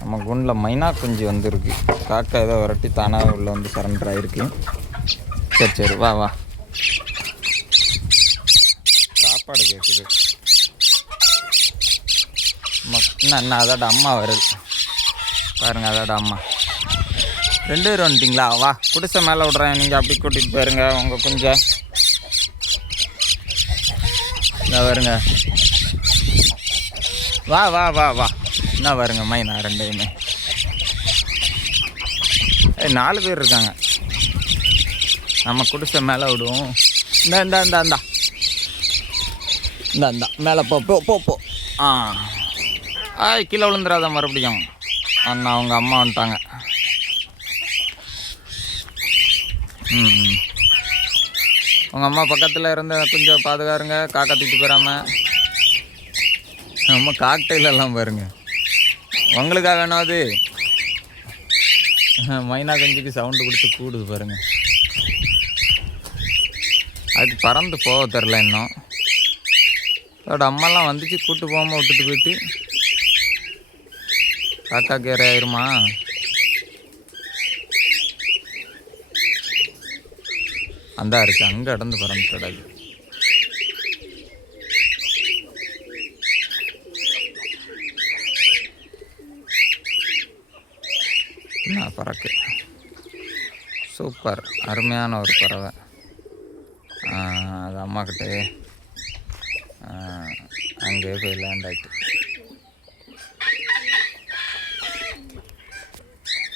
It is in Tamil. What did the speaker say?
நம்ம கூண்டில் மைனா குஞ்சு வந்துருக்கு. காக்கா ஏதோ விரட்டி தானாக உள்ளே வந்து சரண்டர் ஆகிருக்கு. சரி சரி வா வா. சாப்பாடு கேட்குது. என்ன அதோட அம்மா வருது பாருங்க. அதோட அம்மா 2 பேர் வந்துட்டிங்களா? வா குடிசை மேலே விட்றேன், நீங்கள் அப்படி கூட்டிகிட்டு போயிருங்க உங்கள் குஞ்சை. இங்கே வருங்க. வா வா வா வா. என்ன வருங்க மைனா 2மே. 4 பேர் இருக்காங்க. நம்ம குடிசை மேலே விடுவோம். இந்தா இந்தா இந்தா இந்தா இந்தா இந்தா மேலே போ போ போ போ. கீழே விழுந்துடாத மறுபடியும். அண்ணா அவங்க அம்மா வந்துட்டாங்க. உங்கள் அம்மா பக்கத்தில் இருந்து கொஞ்சம் பாதுகாருங்க, காக்கா தூக்கிட்டு போயிடாமல். நம்ம காக்டெயிலெல்லாம் பாருங்க. உங்களுக்காக வேணும் அது. மைனா கஞ்சிக்கு சவுண்டு கொடுத்து கூடுது பாருங்க. அது பறந்து போக தெரில இன்னும். அதோட அம்மாலாம் வந்துச்சு, கூப்பிட்டு போகாமல் விட்டுட்டு போயிட்டு. காக்கா கேர ஆயிருமா? அந்த இருக்கு அங்கே இடந்து பறந்து கிடக்கு. என்ன பறக்கு. சூப்பர், அருமையான ஒரு பறவை. அது அம்மாக்கிட்டே அங்கேயே போய் லேண்ட் ஆகிட்டு.